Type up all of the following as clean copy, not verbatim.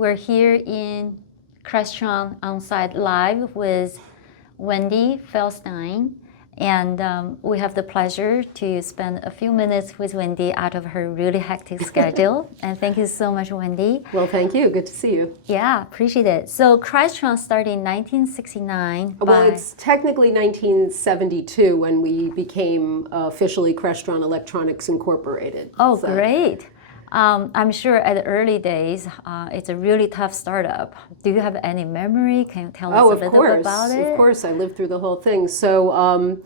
We're here in Crestron on-site live with Wendy Feldstein, and we have the pleasure to spend a few minutes with Wendy out of her really hectic schedule. And thank you so much, Wendy. Well, thank you. Good to see you. Yeah, appreciate it. So Crestron started in 1969. Well, it's technically 1972 when we became officially Crestron Electronics Incorporated. Oh, so. Great. I'm sure at the early days, it's a really tough startup. Do you have any memory? Can you tell us a little bit about it? Of course, I lived through the whole thing. So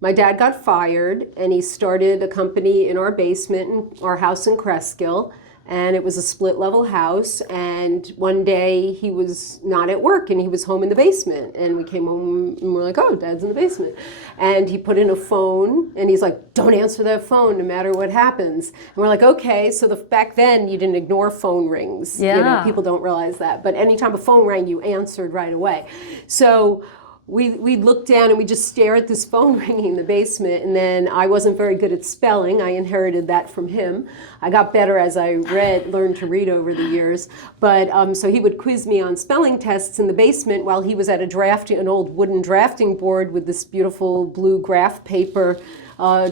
my dad got fired, and he started a company in our basement in our house in Cresskill, and it was a split-level house. And one day he was not at work, and he was home in the basement. And we came home, and we're like, "Oh, Dad's in the basement." And he put in a phone, and he's like, "Don't answer that phone, no matter what happens." And we're like, "Okay." So back then, you didn't ignore phone rings. Yeah. You know, people don't realize that. But anytime a phone rang, you answered right away. So we'd look down and we'd just stare at this phone ringing in the basement. And then I wasn't very good at spelling. I inherited that from him. I got better as I learned to read over the years. But so he would quiz me on spelling tests in the basement while he was at an old wooden drafting board with this beautiful blue graph paper,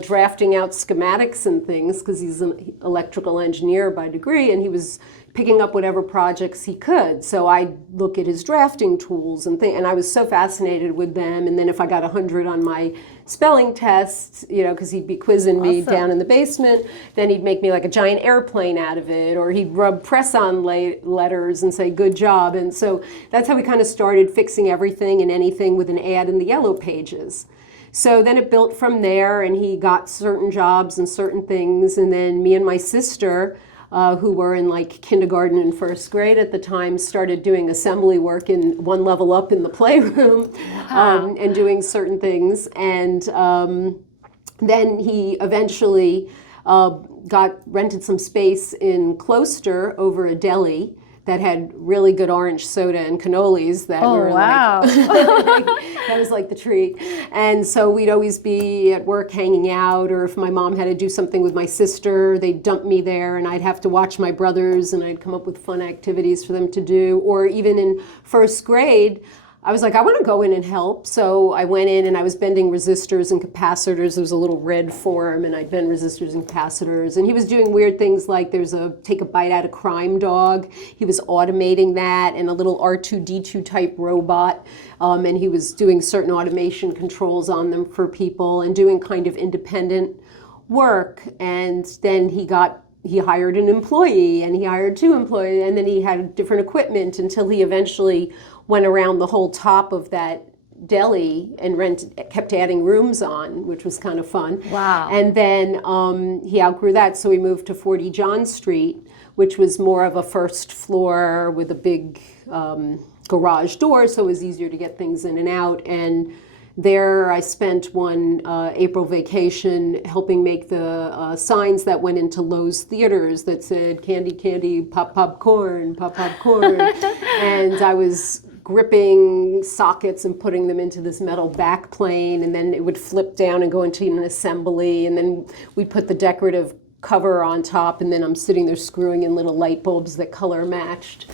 drafting out schematics and things, because he's an electrical engineer by degree, and he was picking up whatever projects he could. So I'd look at his drafting tools and I was so fascinated with them. And then if I got 100 on my spelling tests, you know, because he'd be quizzing me down in the basement, then he'd make me like a giant airplane out of it, or he'd rub press-on letters and say, "Good job." And so that's how we kind of started fixing everything and anything with an ad in the Yellow Pages. So then it built from there, and he got certain jobs and certain things. And then me and my sister, who were in like kindergarten and first grade at the time, started doing assembly work in one level up in the playroom. Wow. And doing certain things. And then he eventually rented some space in Closter over a deli that had really good orange soda and cannolis that were wow. that was like the treat. And so we'd always be at work hanging out, or if my mom had to do something with my sister, they'd dump me there and I'd have to watch my brothers, and I'd come up with fun activities for them to do. Or even in first grade, I was like, I want to go in and help. So I went in and I was bending resistors and capacitors. There was a little red form, and I'd bend resistors and capacitors. And he was doing weird things like there's a take a bite out of crime dog. He was automating that, and a little R2-D2 type robot. And he was doing certain automation controls on them for people and doing kind of independent work. And then he hired an employee, and he hired two employees, and then he had different equipment until he eventually went around the whole top of that deli and kept adding rooms on, which was kind of fun. Wow. And then he outgrew that, so we moved to 40 John Street, which was more of a first floor with a big garage door, so it was easier to get things in and out. And there I spent one April vacation helping make the signs that went into Lowe's theaters that said, "Candy, candy, pop, popcorn, pop, popcorn." And I was gripping sockets and putting them into this metal backplane, and then it would flip down and go into an assembly, and then we put the decorative cover on top, and then I'm sitting there screwing in little light bulbs that color matched.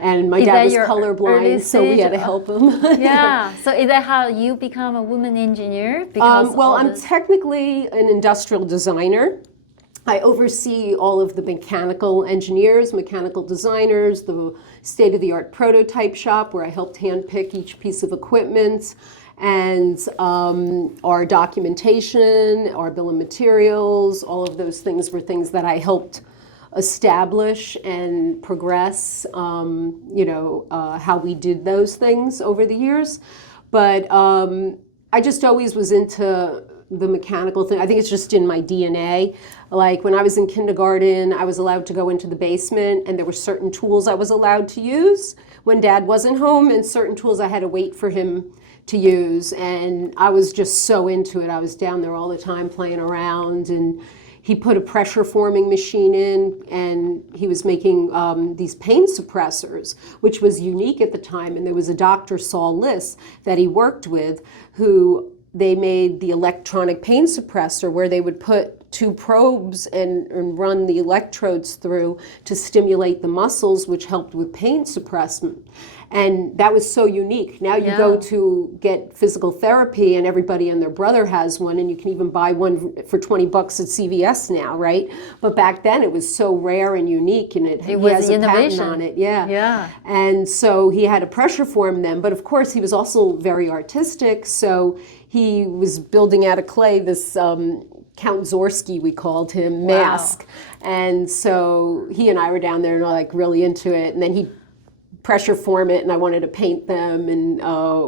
And my dad was colorblind, so we had to help him. Yeah. So is that how you become a woman engineer? Well, I'm technically an industrial designer. I oversee all of the mechanical engineers, mechanical designers, the state-of-the-art prototype shop where I helped handpick each piece of equipment, and our documentation, our bill of materials. All of those things were things that I helped establish and progress, how we did those things over the years. But I just always was into the mechanical thing. I think it's just in my DNA. Like when I was in kindergarten, I was allowed to go into the basement, and there were certain tools I was allowed to use when Dad wasn't home, and certain tools I had to wait for him to use. And I was just so into it. I was down there all the time playing around, and he put a pressure forming machine in, and he was making these pain suppressors, which was unique at the time. And there was a Dr. Saul Liss that he worked with, who they made the electronic pain suppressor where they would put two probes and run the electrodes through to stimulate the muscles, which helped with pain suppression. And that was so unique. Now you go to get physical therapy and everybody and their brother has one, and you can even buy one for $20 at CVS now, right? But back then it was so rare and unique, and he has a patent on it. Yeah. And so he had to pressure form them, but of course he was also very artistic, so he was building out of clay this Count Zorsky, we called him, mask. And so he and I were down there and like really into it, and then he pressure form it, and I wanted to paint them, and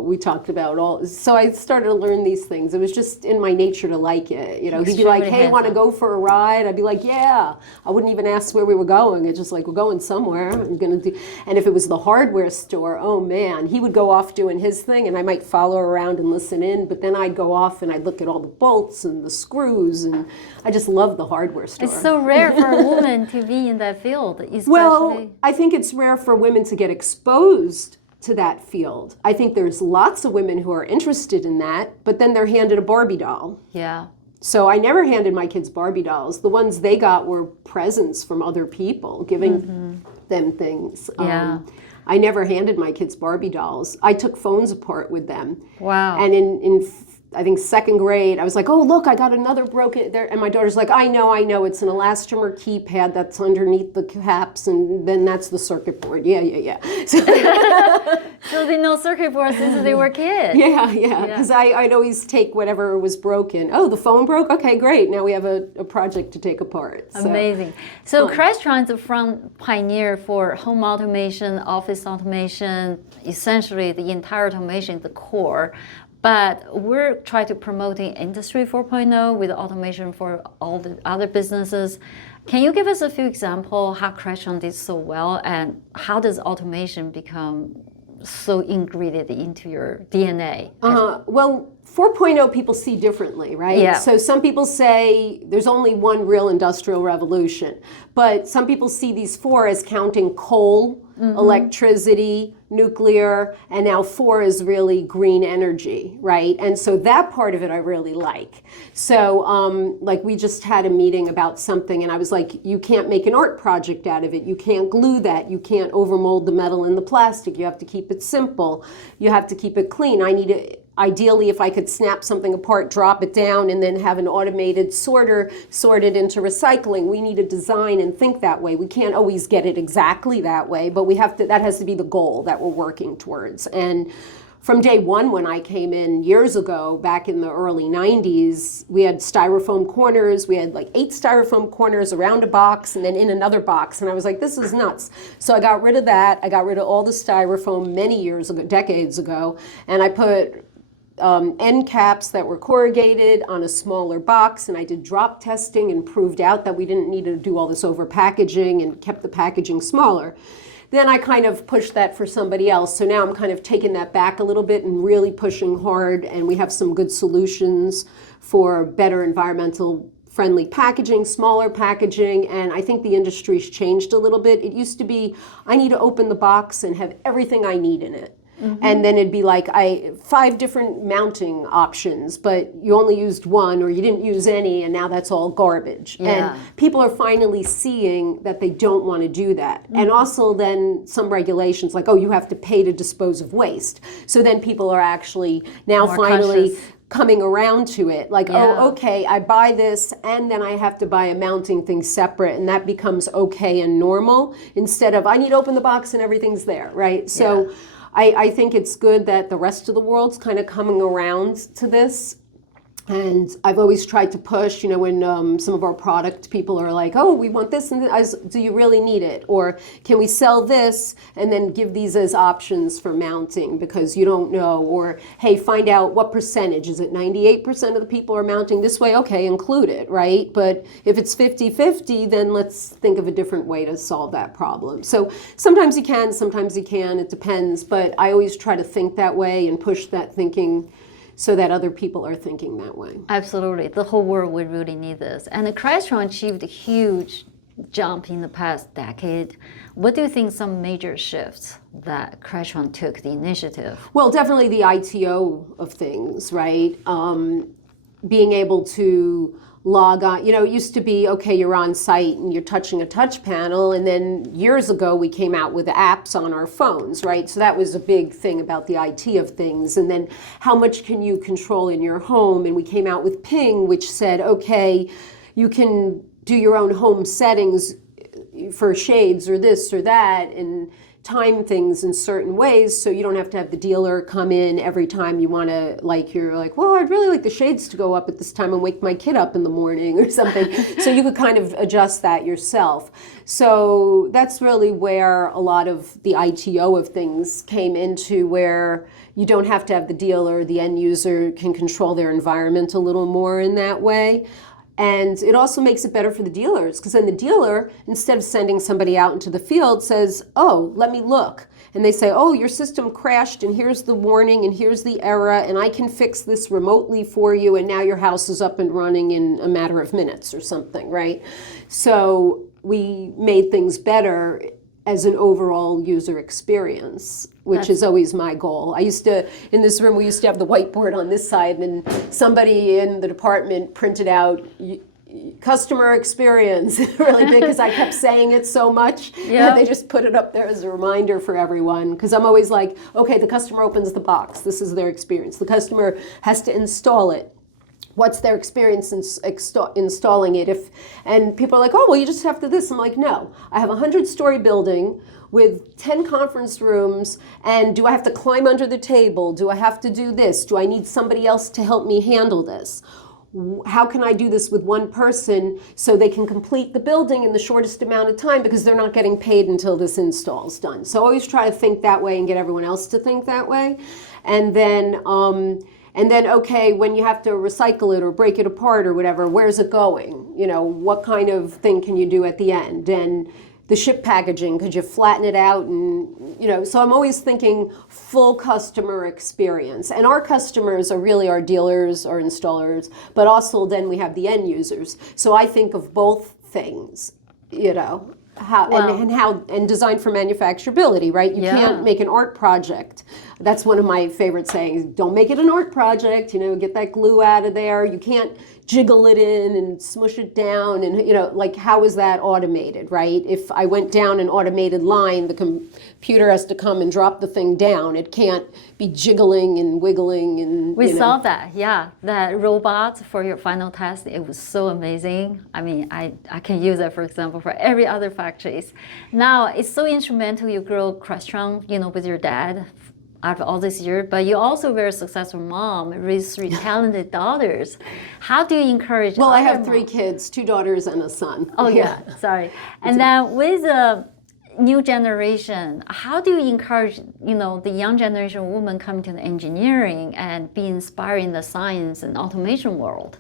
we talked about all. So I started to learn these things. It was just in my nature to like it. You know, he'd be like, "Hey, want to go for a ride?" I'd be like, "Yeah." I wouldn't even ask where we were going. It's just like, we're going somewhere. I'm gonna do. And if it was the hardware store, oh man, he would go off doing his thing, and I might follow around and listen in. But then I'd go off and I'd look at all the bolts and the screws, and I just love the hardware store. It's so rare for a woman to be in that field, especially. Well, I think it's rare for women to get exposed to that field. I think there's lots of women who are interested in that, but then they're handed a Barbie doll. Yeah. So I never handed my kids Barbie dolls. The ones they got were presents from other people, giving them things. Yeah. I never handed my kids Barbie dolls. I took phones apart with them. Wow. And in I think second grade, I was like, "Oh, look, I got another broken there." And my daughter's like, I know. It's an elastomer keypad that's underneath the caps, and then that's the circuit board. Yeah. So they know circuit boards since they were kids. Yeah. Because I'd always take whatever was broken. Oh, the phone broke? Okay, great. Now we have a project to take apart. So. Amazing. So Crestron is a front pioneer for home automation, office automation, essentially the entire automation, the core. But we're trying to promote Industry 4.0 with automation for all the other businesses. Can you give us a few examples how Crestron did so well, and how does automation become so integrated into your DNA? Well, 4.0 people see differently, right? Yeah. So some people say there's only one real industrial revolution, but some people see these four as counting coal, electricity, nuclear, and now 4 is really green energy, right? And so that part of it I really like. So like we just had a meeting about something, and I was like, you can't make an art project out of it. You can't glue that. You can't overmold the metal in the plastic. You have to keep it simple. You have to keep it clean. I need to, ideally, if I could snap something apart, drop it down, and then have an automated sorter sort it into recycling. We need to design and think that way. We can't always get it exactly that way, but we have to. That has to be the goal that we're working towards. And from day one, when I came in years ago, back in the early 90s, we had styrofoam corners. We had like 8 styrofoam corners around a box and then in another box. And I was like, this is nuts. So I got rid of that. I got rid of all the styrofoam many years ago, decades ago, and I put end caps that were corrugated on a smaller box, and I did drop testing and proved out that we didn't need to do all this over packaging and kept the packaging smaller. Then I kind of pushed that for somebody else. So now I'm kind of taking that back a little bit and really pushing hard, and we have some good solutions for better environmental friendly packaging, smaller packaging, and I think the industry's changed a little bit. It used to be, I need to open the box and have everything I need in it. And then it'd be like 5 different mounting options, but you only used one or you didn't use any, and now that's all garbage. Yeah. And people are finally seeing that they don't want to do that. And also then some regulations like, oh, you have to pay to dispose of waste. So then people are actually now More finally conscious. coming around to it. Like, Yeah. oh, okay, I buy this and then I have to buy a mounting thing separate, and that becomes okay and normal instead of I need to open the box and everything's there, right? So I think it's good that the rest of the world's kind of coming around to this. And I've always tried to push, you know, when some of our product people are like, oh, we want this, and do you really need it? Or can we sell this and then give these as options for mounting because you don't know? Or, hey, find out what percentage. Is it 98% of the people are mounting this way? Okay, include it, right? But if it's 50-50, then let's think of a different way to solve that problem. So sometimes you can, sometimes you can. It depends. But I always try to think that way and push that thinking so that other people are thinking that way. Absolutely. The whole world would really need this. And the Crestron achieved a huge jump in the past decade. What do you think some major shifts that Crestron took the initiative? Well, definitely the ITO of things, right? Being able to log on. You know, it used to be, okay, you're on site and you're touching a touch panel, and then years ago we came out with apps on our phones, right? So that was a big thing about the IT of things. And then how much can you control in your home? And we came out with Ping, which said, okay, you can do your own home settings for shades or this or that, and time things in certain ways, so you don't have to have the dealer come in every time you want to, like, you're like, well, I'd really like the shades to go up at this time and wake my kid up in the morning or something. So you could kind of adjust that yourself. So that's really where a lot of the ITO of things came into, where you don't have to have the dealer, the end user can control their environment a little more in that way. And it also makes it better for the dealers, because then the dealer, instead of sending somebody out into the field, says, oh, let me look. And they say, oh, your system crashed, and here's the warning, and here's the error, and I can fix this remotely for you, and now your house is up and running in a matter of minutes or something, right? So we made things better as an overall user experience, which is always my goal. I used to, in this room, we used to have the whiteboard on this side, and somebody in the department printed out customer experience really big, because I kept saying it so much that they just put it up there as a reminder for everyone. Because I'm always like, okay, the customer opens the box. This is their experience. The customer has to install it. What's their experience in installing it? And people are like, oh, well, you just have to this. I'm like, no, I have a 100-story building with 10 conference rooms, and do I have to climb under the table? Do I have to do this? Do I need somebody else to help me handle this? How can I do this with one person so they can complete the building in the shortest amount of time, because they're not getting paid until this install's done? So I always try to think that way and get everyone else to think that way. And then, okay, when you have to recycle it or break it apart or whatever, where's it going? You know, what kind of thing can you do at the end? And the ship packaging, could you flatten it out? And, you know, so I'm always thinking full customer experience. And our customers are really our dealers, our installers, but also then we have the end users. So I think of both things, you know. And design for manufacturability, right? You can't make an art project. That's one of my favorite sayings. Don't make it an art project, you know, get that glue out of there. You can't jiggle it in and smush it down, and, you know, like, how is that automated, right? If I went down an automated line, the computer has to come and drop the thing down. It can't be jiggling and wiggling and, we saw that, that robot for your final test. It was so amazing. I mean, I can use that, for example, for every other factories. Now, it's so instrumental you grow Crestron, you know, with your dad after all this year, but you're also a very successful mom, raised 3 talented daughters. How do you encourage? Well, I have 3 kids, 2 daughters and a son. Oh yeah, sorry. And then with the new generation, how do you encourage, you know, the young generation women coming to the engineering and be inspired in the science and automation world?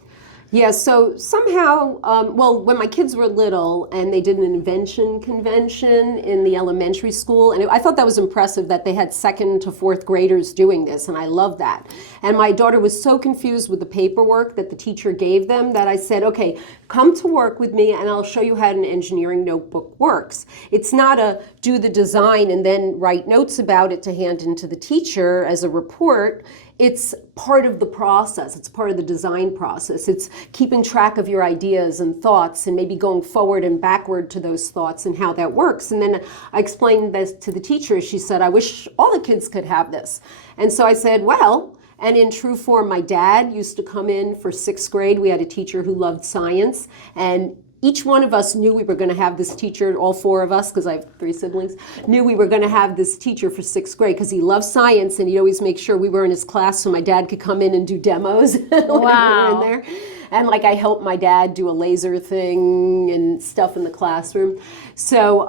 Yeah, so somehow, well, when my kids were little and they did an invention convention in the elementary school, and I thought that was impressive that they had 2nd to 4th graders doing this, and I love that. And my daughter was so confused with the paperwork that the teacher gave them that I said, okay, come to work with me and I'll show you how an engineering notebook works. It's not a do the design and then write notes about it to hand into the teacher as a report. It's part of the process. It's part of the design process. It's keeping track of your ideas and thoughts and maybe going forward and backward to those thoughts and how that works. And then I explained this to the teacher. She said, I wish all the kids could have this. And so I said, well, and in true form, my dad used to come in for 6th grade. We had a teacher who loved science, and each one of us knew we were going to have this teacher, all 4 of us, because I have 3 siblings, knew we were going to have this teacher for 6th grade because he loved science, and he'd always make sure we were in his class so my dad could come in and do demos when we were in there. And like I helped my dad do a laser thing and stuff in the classroom. So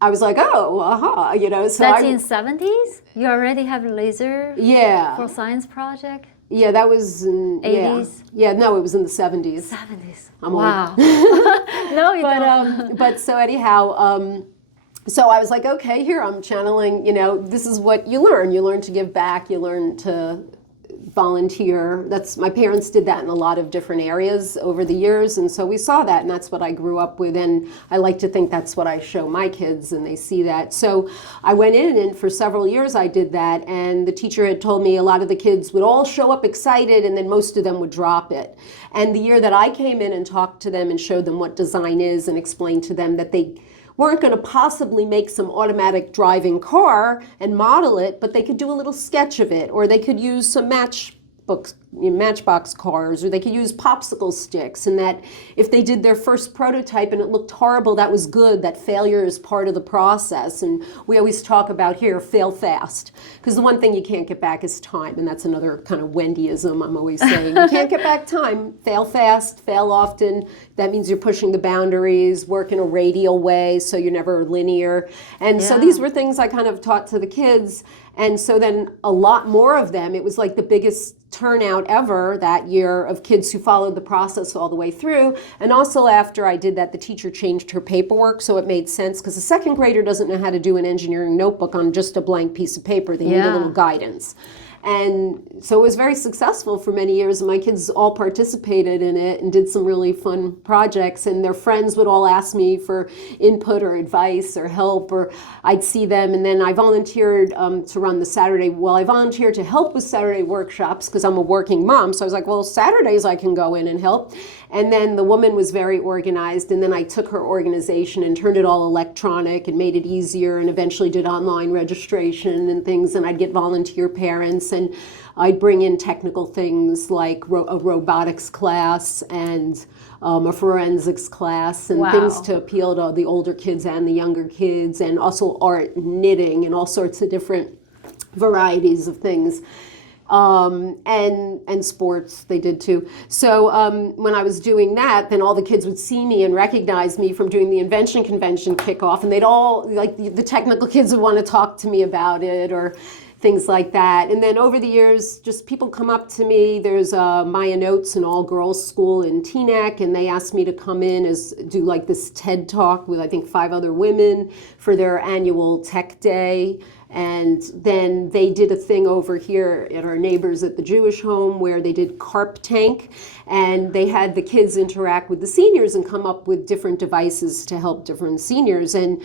I was like, oh, aha, you know. So that's in 70s? You already have a laser for science project? Yeah, that was in 80s? Yeah, no, it was in the 70s. 70s. I'm wow. old. No, you don't. But so anyhow, so I was like, okay, here I'm channeling, you know, this is what you learn. You learn to give back. You learn to volunteer. My parents did that in a lot of different areas over the years, and so we saw that, and that's what I grew up with, and I like to think that's what I show my kids, and they see that. So I went in, and for several years I did that, and the teacher had told me a lot of the kids would all show up excited, and then most of them would drop it. And the year that I came in and talked to them and showed them what design is and explained to them that they weren't going to possibly make some automatic driving car and model it, but they could do a little sketch of it, or they could use some matchbox cars, or they could use popsicle sticks, and that if they did their first prototype and it looked horrible, that was good, that failure is part of the process. And we always talk about here, fail fast, because the one thing you can't get back is time, and that's another kind of Wendyism I'm always saying. You can't get back time. Fail fast, fail often. That means you're pushing the boundaries, work in a radial way, so you're never linear. And so these were things I kind of taught to the kids. And so then a lot more of them, it was like the biggest turnout ever that year of kids who followed the process all the way through. And also after I did that, the teacher changed her paperwork, so it made sense, because a second grader doesn't know how to do an engineering notebook on just a blank piece of paper. They need a little guidance. And so it was very successful for many years, and my kids all participated in it and did some really fun projects, and their friends would all ask me for input or advice or help, or I'd see them. And then I volunteered to run the Saturday. Well, I volunteered to help with Saturday workshops because I'm a working mom, so I was like, well, Saturdays I can go in and help. And then the woman was very organized, and then I took her organization and turned it all electronic and made it easier, and eventually did online registration and things, and I'd get volunteer parents, and I'd bring in technical things like a robotics class and a forensics class, and things to appeal to the older kids and the younger kids, and also art, knitting, and all sorts of different varieties of things. And sports they did too. So when I was doing that, then all the kids would see me and recognize me from doing the invention convention kickoff, and they'd all, like the technical kids would want to talk to me about it or things like that. And then over the years, just people come up to me. There's Maya Notes, an all-girls school in Teaneck, and they asked me to come in do like this TED Talk with I think 5 other women for their annual Tech Day. And then they did a thing over here at our neighbors at the Jewish home where they did Carp Tank, and they had the kids interact with the seniors and come up with different devices to help different seniors. And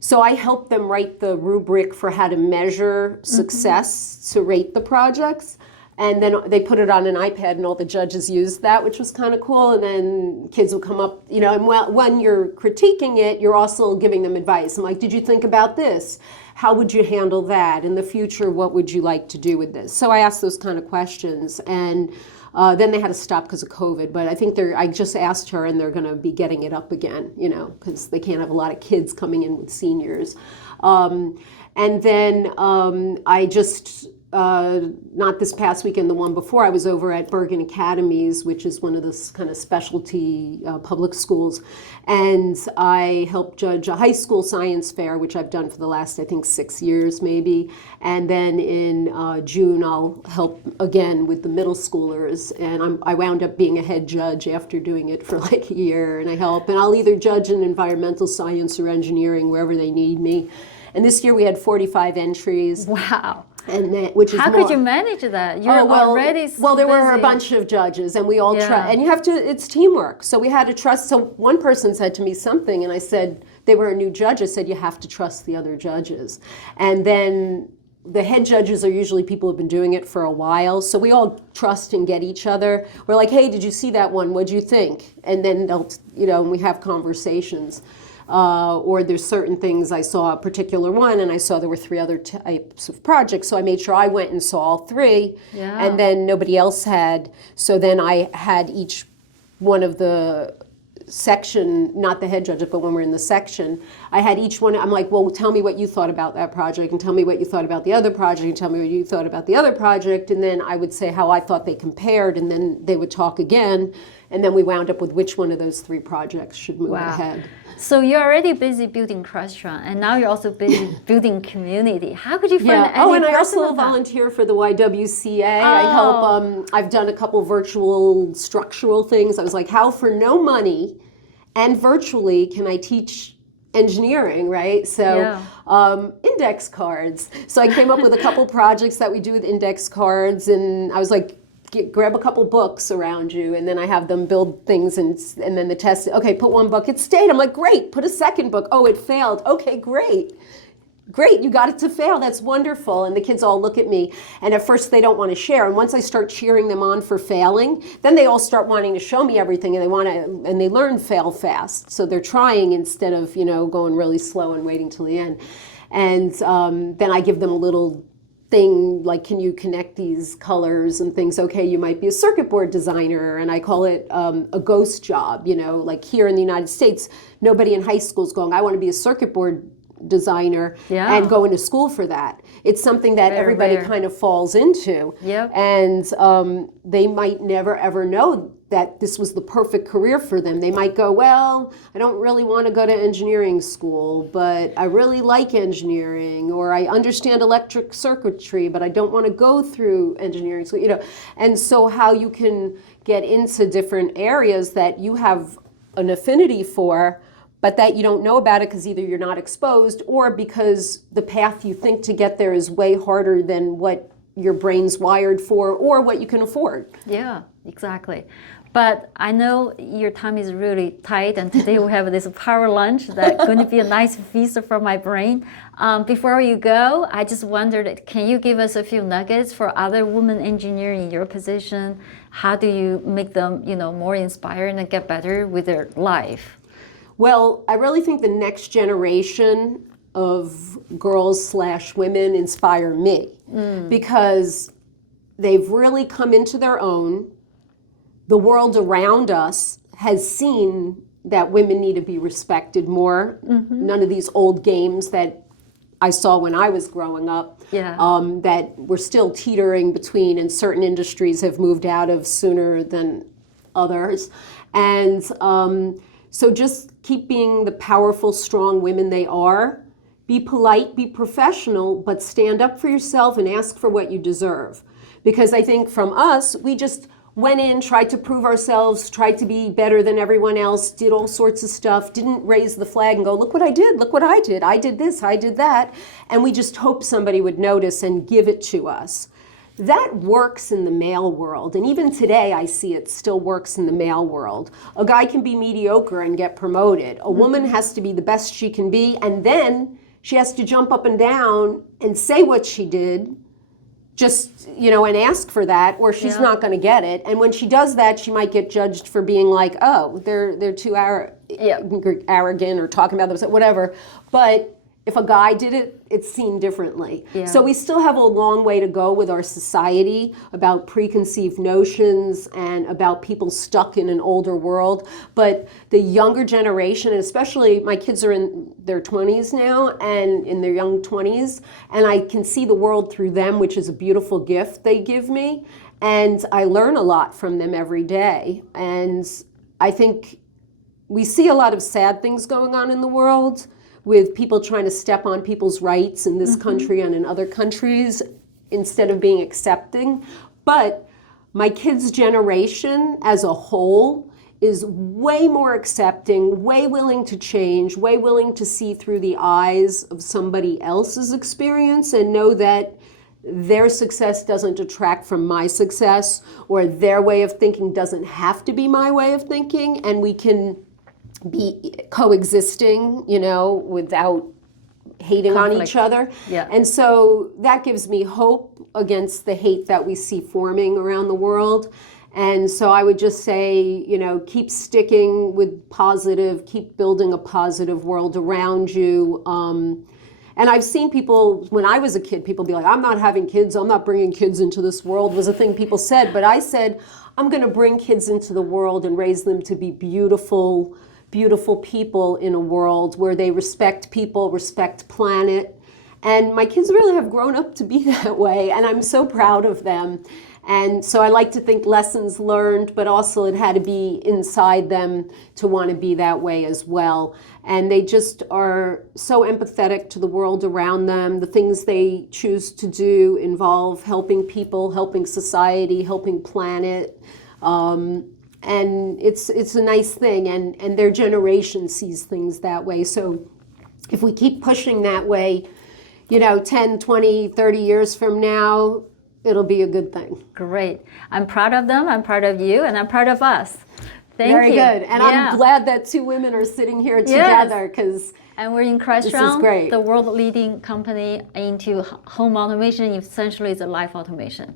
so I helped them write the rubric for how to measure success to rate the projects. And then they put it on an iPad, and all the judges used that, which was kind of cool. And then kids would come up, and when you're critiquing it, you're also giving them advice. I'm like, did you think about this? How would you handle that? In the future, what would you like to do with this? So I asked those kind of questions. And then they had to stop because of COVID. But I think I just asked her, and they're going to be getting it up again, because they can't have a lot of kids coming in with seniors. And then I just... not this past weekend, the one before, I was over at Bergen Academies, which is one of those kind of specialty public schools, and I helped judge a high school science fair, which I've done for the last, I think, 6 years maybe, and then in June I'll help again with the middle schoolers, and I wound up being a head judge after doing it for like a year, and I'll either judge in environmental science or engineering, wherever they need me. And this year we had 45 entries. Wow. And which is How more. could you manage that? You're already so well, there were a busy. bunch of judges, and we all and you have to. It's teamwork. So we had to trust. So one person said to me something, and I said they were a new judge. I said you have to trust the other judges, and then the head judges are usually people who've been doing it for a while. So we all trust and get each other. We're like, hey, did you see that one? What'd you think? And then they'll, and we have conversations. Or there's certain things, I saw a particular one and I saw there were 3 other types of projects, so I made sure I went and saw all 3, and then nobody else had. So then I had each one of the section, not the head judges, but when we're in the section, I had each one, I'm like, well, tell me what you thought about that project, and tell me what you thought about the other project, and tell me what you thought about the other project, and then I would say how I thought they compared, and then they would talk again, and then we wound up with which one of those 3 projects should move ahead. So you're already busy building Crestron, and now you're also busy building community. How could you find any and I person also of that? volunteer for the YWCA. I help, I've done a couple virtual structural things. I was like, how for no money and virtually can I teach engineering, right? So index cards. So I came up with a couple projects that we do with index cards, and I was like, grab a couple books around you, and then I have them build things, and then the test, okay, put one book, it stayed. I'm like, great, put a second book. Oh, it failed. Okay, great. Great, you got it to fail. That's wonderful. And the kids all look at me, and at first they don't want to share. And once I start cheering them on for failing, then they all start wanting to show me everything, and they learn fail fast. So they're trying instead of going really slow and waiting till the end. And then I give them a little thing like, can you connect these colors and things? Okay, you might be a circuit board designer, and I call it a ghost job. Like here in the United States, nobody in high school is going, I want to be a circuit board designer and go into school for that. It's something that everybody kind of falls into. And they might never ever know that this was the perfect career for them. They might go, well, I don't really want to go to engineering school, but I really like engineering, or I understand electric circuitry, but I don't want to go through engineering school, And so how you can get into different areas that you have an affinity for, but that you don't know about it because either you're not exposed, or because the path you think to get there is way harder than what your brain's wired for or what you can afford. Yeah, exactly. But I know your time is really tight, and today we have this power lunch that's going to be a nice feast for my brain. Before you go, I just wondered, can you give us a few nuggets for other women engineers in your position? How do you make them, more inspired and get better with their life? Well, I really think the next generation of girls/women inspire me because they've really come into their own. The world around us has seen that women need to be respected more. None of these old games that I saw when I was growing up that we're still teetering between, and certain industries have moved out of sooner than others. And so just keep being the powerful, strong women they are. Be polite, be professional, but stand up for yourself and ask for what you deserve. Because I think from us, we just went in, tried to prove ourselves, tried to be better than everyone else, did all sorts of stuff, didn't raise the flag and go, look what I did, look what I did this, I did that. And we just hoped somebody would notice and give it to us. That works in the male world, and even today I see it still works in the male world. A guy can be mediocre and get promoted. A woman has to be the best she can be, and then she has to jump up and down and say what she did, just, and ask for that, or she's not going to get it. And when she does that, she might get judged for being like, oh, they're too arrogant or talking about themselves, whatever. But if a guy did it, it's seen differently. So we still have a long way to go with our society about preconceived notions and about people stuck in an older world. But the younger generation, and especially my kids are in their 20s now and in their young 20s, and I can see the world through them, which is a beautiful gift they give me. And I learn a lot from them every day. And I think we see a lot of sad things going on in the world, with people trying to step on people's rights in this country and in other countries instead of being accepting. But my kids' generation as a whole is way more accepting, way willing to change, way willing to see through the eyes of somebody else's experience and know that their success doesn't detract from my success, or their way of thinking doesn't have to be my way of thinking, and we can be coexisting, without hating on each other. And so that gives me hope against the hate that we see forming around the world. And so I would just say, keep sticking with positive, keep building a positive world around you. And I've seen people, when I was a kid, people be like, I'm not having kids, I'm not bringing kids into this world, was a thing people said. But I said, I'm going to bring kids into the world and raise them to be beautiful people in a world where they respect people, respect planet. And my kids really have grown up to be that way, and I'm so proud of them. And so I like to think lessons learned, but also it had to be inside them to want to be that way as well. And they just are so empathetic to the world around them. The things they choose to do involve helping people, helping society, helping planet. And it's a nice thing, and their generation sees things that way. So if we keep pushing that way, 10, 20, 30 years from now, it'll be a good thing. Great. I'm proud of them. I'm proud of you, and I'm proud of us. Thank Very you. good. And Yeah. I'm glad that two women are sitting here together because And we're in Crestron, great. the world leading company into home automation. Essentially, it's a life automation.